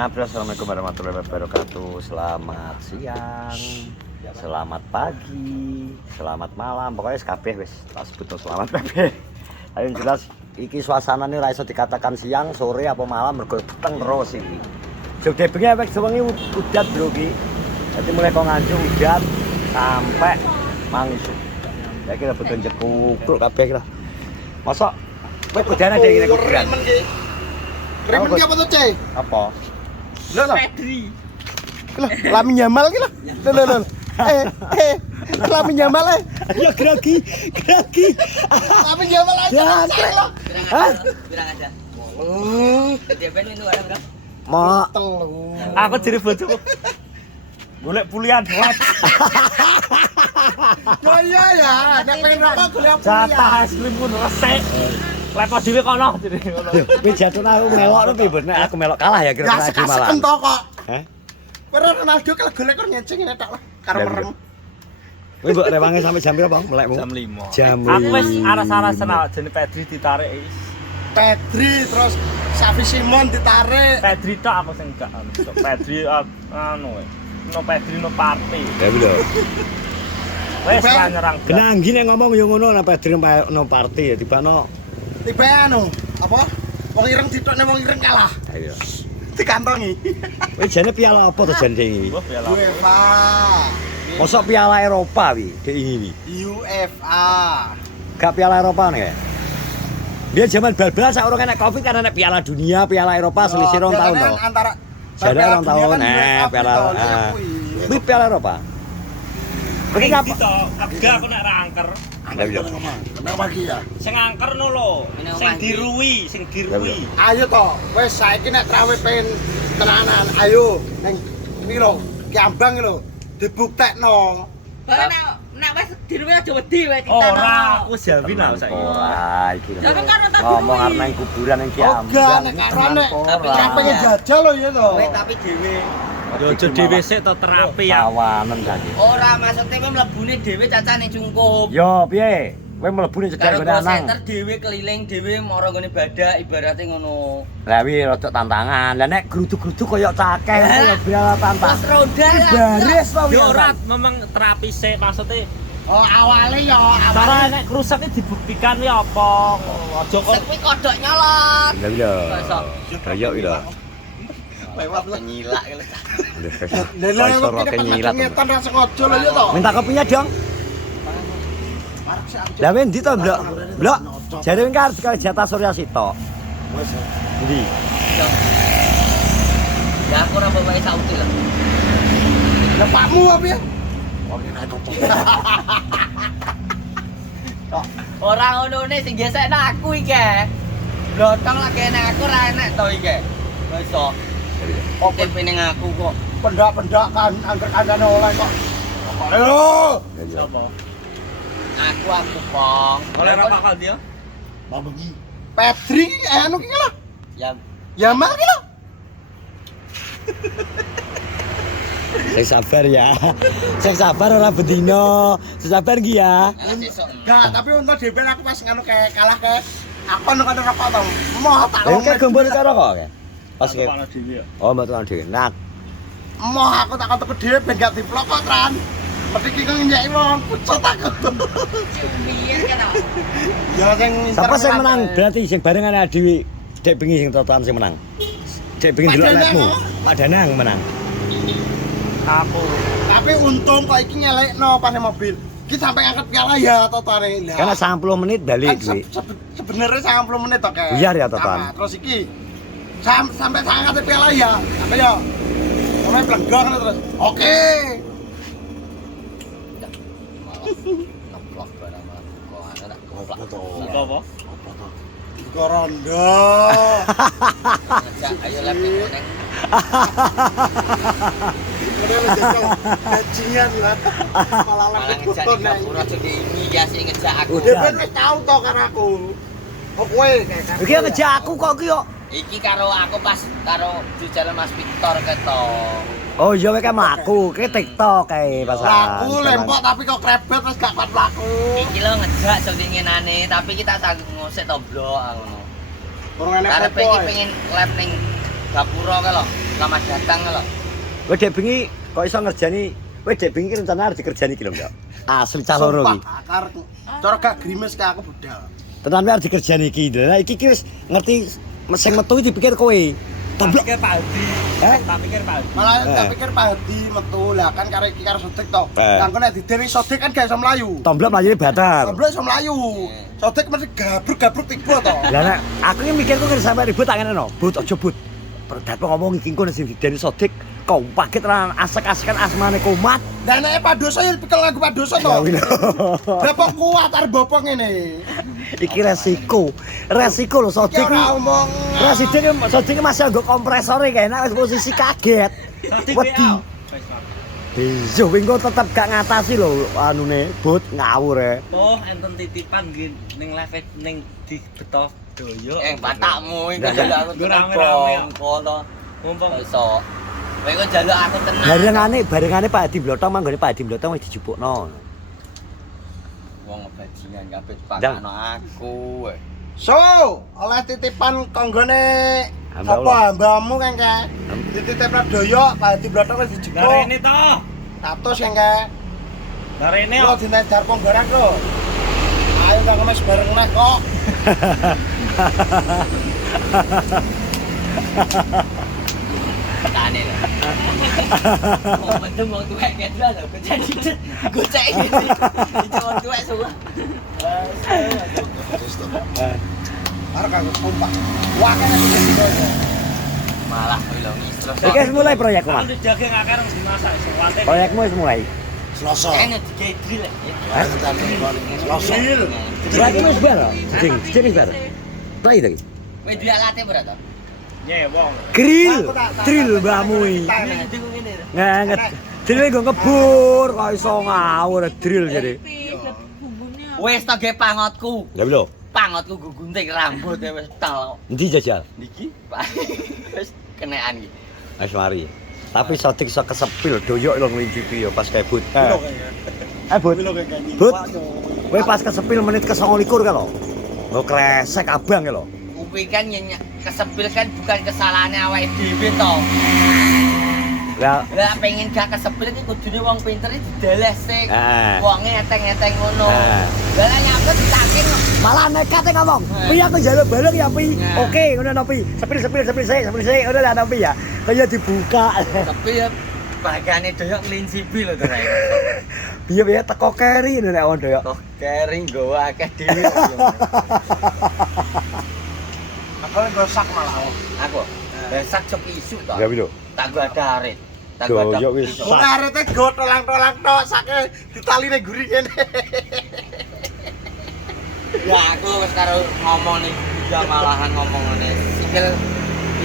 Assalamualaikum warahmatullahi wabarakatuh. Selamat siang, selamat pagi, selamat malam. Pokoknya kabeh wis tak sebut selamat kabeh. Ayo jelas iki suasanane ora iso dikatakan siang, sore apa malam mergo peteng terus iki. Jogja bengi wis sewengi udan bro iki. Dadi mulai kok nganjuk udan sampai mangsu. Ya kira betul jekuk kabeh kira. Mosok kowe bedane dek ngene kuburan. Remen ki apa tuh, Cek? Apa? Lho. Pedri. Lah, Lamin Jamal ki lah. Lho. Lamin Jamal Ya grogi. Lamin Jamal aja. Hah? Bilang aja. Oh, Dia ben itu ada berapa? Mak, telu. aku jadi bojoku. Golek pulian lab. Ya, nek pengen rokok golek apa? Jatah es krim pun resik. Lepo dhewe kono jadi ngono. Kowe jatuh aku melok to piye, nek aku melok kalah ya Ya kira-kira iki malah. sekaseken to kok. Heh. Kowe Ronaldo kalau golek kok nyecing ngene tok lah. Karo merem. Kowe mbok rewange sampai jam piro, Bang? Melekmu? Jam 5. Jam Aku wis 5. aras-arasen awak jenenge Pedri ditarik wis. Pedri terus Xavi Simon ditarik. Pedri tok aku sing gak anu. Tok Pedri anu wis. No Pedri no party. Ya lho. Wis ra nyerang. Kenanggi nek ngomong yo ngono nek Pedri no party ya tibano. Tiba anu, apa? Wong ireng ditokne wong ireng kalah. Ayo. Dikantongi. Kowe jane piala apa to jan iki? Wah, piala. UEFA. Mosok piala Eropa wi, dek iki wi. UEFA. Gak piala Eropa nih. Dia zaman bal-balan sak urung enek Covid kan enek piala dunia, piala Eropa selisih rong tahun to. Antara Jadi rong tahun piala kuwi piala Eropa. Iki ngapa? Agak aku nek ra angker. Lah iya. Kenapa iki ya? Sing angker no lho. Ini Sing omah iki. diruwi. Ayo to, wis saiki nek trawe pengen tenanan, ayo ning iki lho, Kiambang iki lho, dibuktekno. Nek wis diruwe aja wedi wae Ora, aku jamin aku saiki. Ora iki. Ya kan karo tak Ngomong diruwi. arep nang kuburan ning Oh, Kiambang. gak nek karo nek Tapi nek pengen jajal lho ya to. Kowe tapi dhewe. Yo aja dhewe sik to terapi ya. Kawanen saiki. Ora maksudnya kowe mlebune dhewe cacane cungkup. Yo piye? Kowe mlebu ning cedhak Karo gone call anang. center dhewe keliling dhewe mara nggone badak ibaratnya ngono. Lah wi rada tantangan. Lah nek gruduk-gruduk koyo cakeh Lah. lebih ala tantang. Pas roda Baris to wi. Yo ora memang terapi sik maksudnya. Oh, awale ya, Cara nek krusake dibuktikan ya apa? Aja kok Sepi kodok nyolot. Lah iya. Masuk. Kaya iki lho. Lewat nyilak gitu. Lha Konsor kok roke nyilat. nyetan ra sengaja lho ya to. Minta kopinya dong. Lah men ndi to, Blok? Blok. Jare wing karep sekali jatah Surya Sito. Ndi? Ya aku ora bapak Saudi lah. Lah pakmu apa ya? Ora ngono sing gesekno aku iki. Blotong lagi enak aku ra enak to iki. Wis kok. Oke pening aku kok. Pendak-pendak kan angger-anggane oleh kok. Ayo. sapa? Aku pong. Oleh ra bakal dia. Pedri anu ki lah. Ya Yamal ki lah. Sing sabar ya. Sing sabar ora bedino. Sing sabar iki ya. sesuk. Enggak, tapi untuk DP aku pas nganu kayak kalah kayak aku nek ada rokok tau. Moh tak Lah iki gambar karo kok. Pas ke. Kepala dhewe ya. Oh, mbak tuan dhewe. Nah, Moh aku tak kontok dhewe ben gak diplok kok, Tran. Mesti ki kok nyeki wong pucet aku. Biyen kan. Ya sing siapa sing menang? Berarti sing barengan dhewe Dek bengi sing totoan sing menang. Dek bengi Pak delok Danang, letmu. oh. Pak Danang menang. Aku. Tapi untung kok iki nyelekno pas mobil. Ki sampai angkat piala ya totane. Lah. Karena 90 menit balik Kan kuwi. sebenarnya 90 menit to kayak. Biar ya, Totan. Terus iki sampai angkat piala ya. Apa ya? Mulai blenggong terus. Oke. Ngeblok barang kok ana Apa goblok. to? Apa? Gorondo. Ngejak ayo lep ning neng. Udah lu jajal bajingan lah. Malah Malah lagi ngejak foto di neng. dapur aja ini ya sih ngejak aku. Udah. Dia kan wis tau to karo aku. Oh kowe kayak kan. Iki ngejak aku kok ki yo. Iki karo aku pas karo di jalan Mas Victor keto. Oh iya kowe kan mlaku, ki TikTok kae pas. Laku lempok tapi kok krebet terus gak kuat mlaku. Iki lho ngejak sendinginane tapi kita tak ngosek to blok ngono. Urung enek Karepe apa. iki pengen lep ning gapura ka lho. Selamat datang ka lho. Kowe dek bengi kok iso ngerjani, kowe dek bengi ki rencana arep dikerjani ki lho, Mbak. Asli cah loro iki. Akar cara gak grimes kayak aku budal. Tenan wae arep dikerjani iki. Lah iki ki wis ngerti sing metu iki dipikir kowe. Temblok Pikir Pak Hadi. Eh? Tak pikir Pak Hadi. Malah tak pikir Pak Hadi metu lah kan karo iki karo Sodik to. Eh. Lah kok nek dideri Sodik kan gak iso mlayu. Tomblok mlayune batar. Sodik iso mlayu. Sodik mesti gabruk-gabruk tiba to. Lah nek aku ki mikir kok sampe ribut tak ngene no. But aja but. Perdat ngomong iki engko sing dideni Sodik kau paket ra asek-asekan asmane komat. Lah nek Pak Doso ya pikel lagu Pak Doso to. Berapa kuat arep bopong ngene. Iki resiko. Resiko lho Iki Sodik. ora omong. Presiden Sodik masih nggo kompresore kae enak wis posisi kaget. Tadi Wedi. Iya, engko tetep gak ngatasi lho anune, but ngawur e. Oh, enten titipan nggih ning live ning di beto doyo. Batakmu iku Nah, jaluk aku gue tenang rame-rame, bong. Kono. Mumpung Iso. Kowe kok jaluk aku tenang. Barengane Pak Hadi Blotong manggone Pak Hadi Blotong wis dijupukno. Wong bajingan kabeh Ndang. pakno aku. So, oleh titipan konggone Hamba apa hambamu kan ke? Dititipno doyok, Pak Hadi Blotok wis dijebuk. Darene to. 100 kan ke? Darene Lo dinaik darpong barang lo. Ayo kang mes bareng nek kok. Tane lho. Mau mendem wong tuwek kedra lho, jadi gocek iki. Iki wong tuwek semua. Arek kang kompak. Wah kan iki. Malah kuwi lho ngisro. Iki wis mulai proyekmu, Mas. Kan daging akar mesti masak iso lantai. Proyekmu wis mulai. Selasa. Kene digawe drill. Selasa. Proyekmu wis bar. Jeng wis bar. Play lagi. Kowe duwe alate ora to? Nye wong. Grill, drill mbahmu iki. Ngene ngene. Nganget. Drill nggo ngebur kok iso ngawur drill jadi. Wis to ge pangotku. Ya lho. Pangotku nggo gunting rambut wis tal. Endi jajal? Niki Pak. Wis kenekan iki. Wis mari. Tapi Sodik iso kesepil doyok lho nglincipi ya pas kae but. But. But. Kowe pas kesepil menit ke 29 ka lho. Nggo kresek abang ya lho. Kuwi kan kesepil kan bukan kesalahannya awake dhewe to. Lah Lah pengen gak kesepil iki kudune wong pinter iki dideles sik. Heeh. Wonge eteng-eteng ngono. Heeh. Lah nyampe ditakin malah nekat e ngomong. Pi aku njaluk balung ya Pi. Nah. Oke, ngono no Pi. Sepil sik. Ngono lah no Pi ya. Kaya dibuka. tapi ya bagane doyok nglinsipi lho to Rai. Biar teko keri nek wong doyok. Toh kering gowo akeh dhewe. Aku gosak malah. Aku. Besak cok isu to. Ya lho. Tak gua ada arit. Tak gua ada. Doyok wis. Ora arete go tolang-tolang tok sake ditaline guri kene. Ya aku wis karo ngomong nih, ya malahan ngomong ngene. Sikil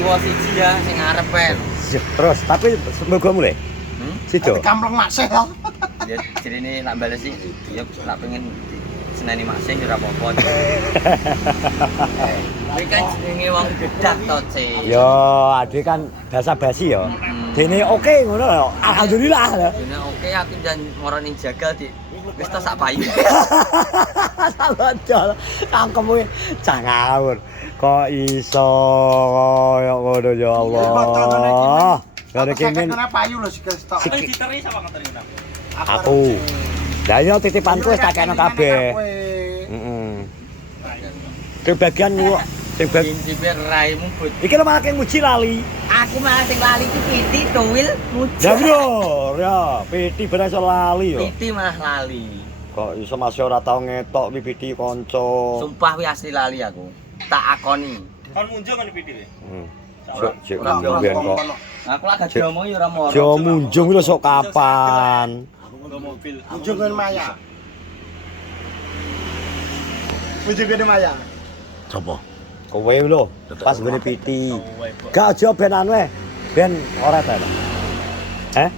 iwo siji ya sing ngarep kan. Terus tapi semoga mulai. Sido. Kampleng maksih to. Ya jerene nak bales sih, ya nak pengen seneni masih ora apa-apa. Kuwi kan jenenge wong gedak to, Cek. Yo, ade kan basa-basi yo. Hmm. Dene oke ngono lho. Alhamdulillah lho. Dene oke aku jan moro ning jagal di wis to sak bayi. Salodol. Kangkemmu cah ngawur. Kok iso koyo ngono ya Allah. Gak ada kengin Kena payu lho sikil stok. Apa diteri sama ngeteri nang? aku. Lah yo titipanku wis tak kene kabeh. Heeh. Kebagian gua sing Prinsipnya raimu bud. iki lho malah keng muji lali. Aku malah sing lali ki Piti Tuwil muji. Ya bro, ya piti bener iso lali yo. Piti malah lali. Kok iso masih ora tau ngetok piti kanca. Sumpah wi asli lali aku. Tak akoni. Kon munjung kan piti we. Cek Ora mbiyen kok. Aku lagi diomong ya ora moro. Jo munjung lho sok kapan. Aku nggo mobil. Ujung kan Maya. Ujung kan Maya. Sopo? Kowe lho, pas ngene piti. Gak aja ben anu ben ora ta. Heh?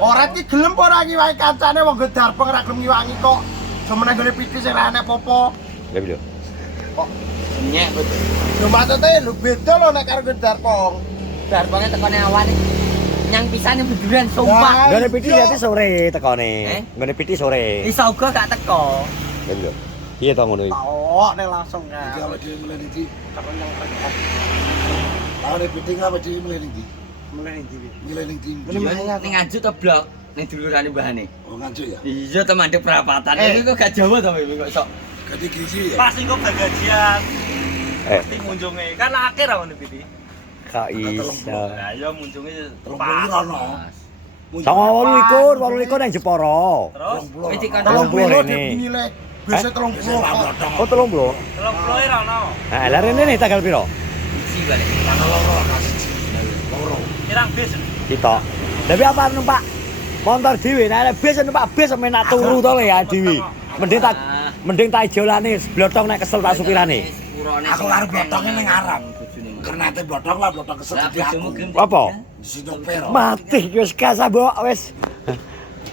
Ora iki gelem apa ora ngiwangi kancane wong go darpeng ora gelem ngiwangi kok. Semene gone piti sing ra enek apa-apa. Ya lho. Kok Nyek betul. lho maksudnya lho beda lho nek karo go darpeng. Darbangnya tekone awan iki. Nyang pisane beduran sumpah. Ngene piti dadi sore tekone. Eh? Ngene piti sore. Iso uga gak teko. Ya lho. Piye to ngono iki? Tok nek langsung kan. Kalau dia mulai iki karo yang Lawane piting apa dhewe mulai ning ndi? Mulai ndi? Mulai ning ndi? Ning Nganjuk to blok ning dulurane mbahane. Oh Nganjuk ya. Iya to mandek perapatan. Iki kok gak Jawa to kok sok. Gede gizi ya. Pas iku gajian. Pasti munjunge kan akhir ra ngono Piti. Kak iso. Lah ya munjunge Telung pas. puluh rono. Sama 28 nang Jepara. Terus Wis dikon 30 rene. Nilai biasa 30. Oh 30. 30 ra ono. Nah, lah rene nih tanggal piro? isi balik. Loro. Pirang bis. Kita. Tapi apa numpak motor dhewe, nek bis numpak bis menak turu to le ya dhewe. Mending tak jolane blotong nek kesel tak supirane. Aku karo blotonge ning arep. Kernate blotong lah blotong kesel di aku. Apa? Sinopir. Mati wis kasah mbok wis.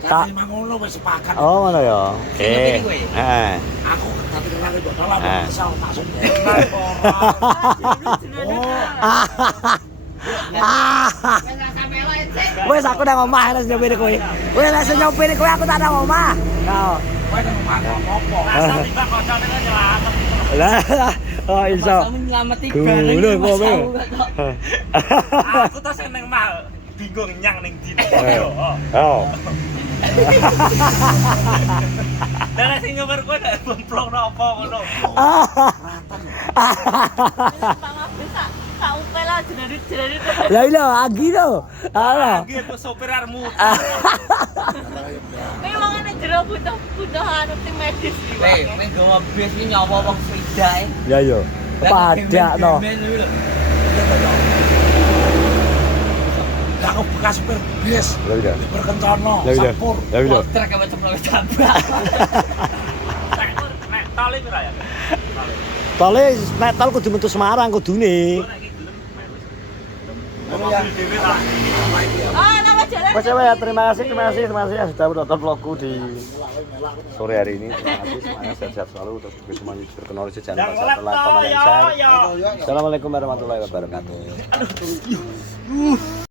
Tak mangono wis sepakat. Oh ngono ya. Sing kowe? Heeh. Aku tadi kernate blotong lah kesel tak sumpah. Wis aku nang omah nek nyopir kowe. Kowe nek nyopir kowe aku tak nang omah. Kau. Kowe nang omah apa? Asal tiba kocone kan nyelamet. Lah, oh iso. Kamu nyelameti Gulu kowe. Aku tuh sing nang mah bingung nyang ning ndi. Oh. Lah sing nyopir kowe nek blok napa ngono. Lah iya agi to. Ala. Iki kok sopir armu. Memang ana jero butuh anu tim medis iki. Weh, kowe nggawa bis iki nyawa wong sedak. Ya yo. Padak to. Lah aku bekas supir bis. Lah iya. Berkencono, Lah iya. sampur. Lah iya. Truk apa ceplo tabrak. Nek tali pira ya? Tole nek tol kudu metu Semarang kudune. Oh, nama jalan. Mas ya, terima kasih ya sudah menonton vlogku di sore hari ini. Terima kasih semuanya sehat-sehat selalu terus semuanya berkenal jangan lupa like, comment, dan share. Assalamualaikum warahmatullahi wabarakatuh.